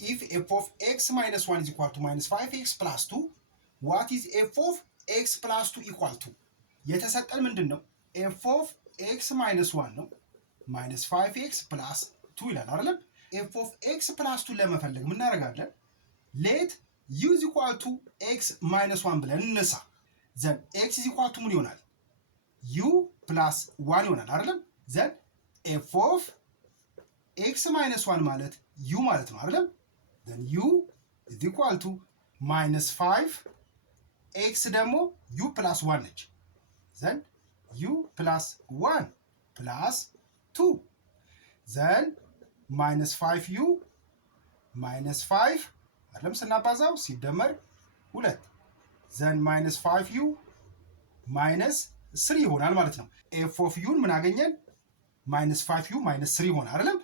if f of x minus 1 is equal to minus 5x plus 2 what is f of x plus 2 equal to የተሰጠን ምንድን ነው f of x minus 1 ነው minus 5x plus 2 ይላል አይደል f of x plus 2 ለመፈለግ ምን እናደርጋለን let u is equal to x minus 1 ብለን እንነሳ then x is equal to ምን ይሆናል u plus 1 ይሆናል አይደል then f of x minus 1 ማለት u ማለት ነው አይደል then u is equal to minus 5 x ደግሞ u plus 1 ነች then u plus 1 plus 2 then minus 5u minus 5 አይደለም ስናባዛው ሲደመር 2 then minus 5u minus 3 ይሆናል ማለት ነው f of u ምን አገኘን minus 5u minus 3 ይሆናል አይደለም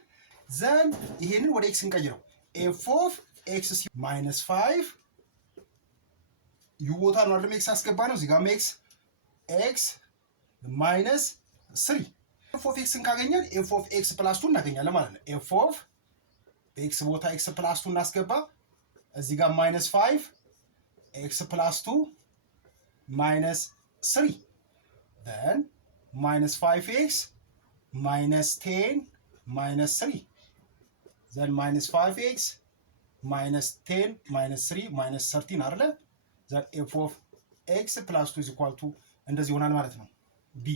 then ይሄንን ወደ x እንቀይረው f of x minus 5 u ቦታ ነው አይደለም x አስገባ ነው እዚህ ጋር x x minus 3 f of x ካገኘን f of x plus 2 እናገኛለን ማለት ነው f of x ቦታ x plus 2 እናስገባ እዚህ ጋር minus 5 x plus 2 minus 3 then minus 5x minus 10 minus 3 then minus 5x minus 10 minus 3 minus 13 አይደለ then f of x plus 2 is equal to እንደዚህ ይሆናል ማለት ነው b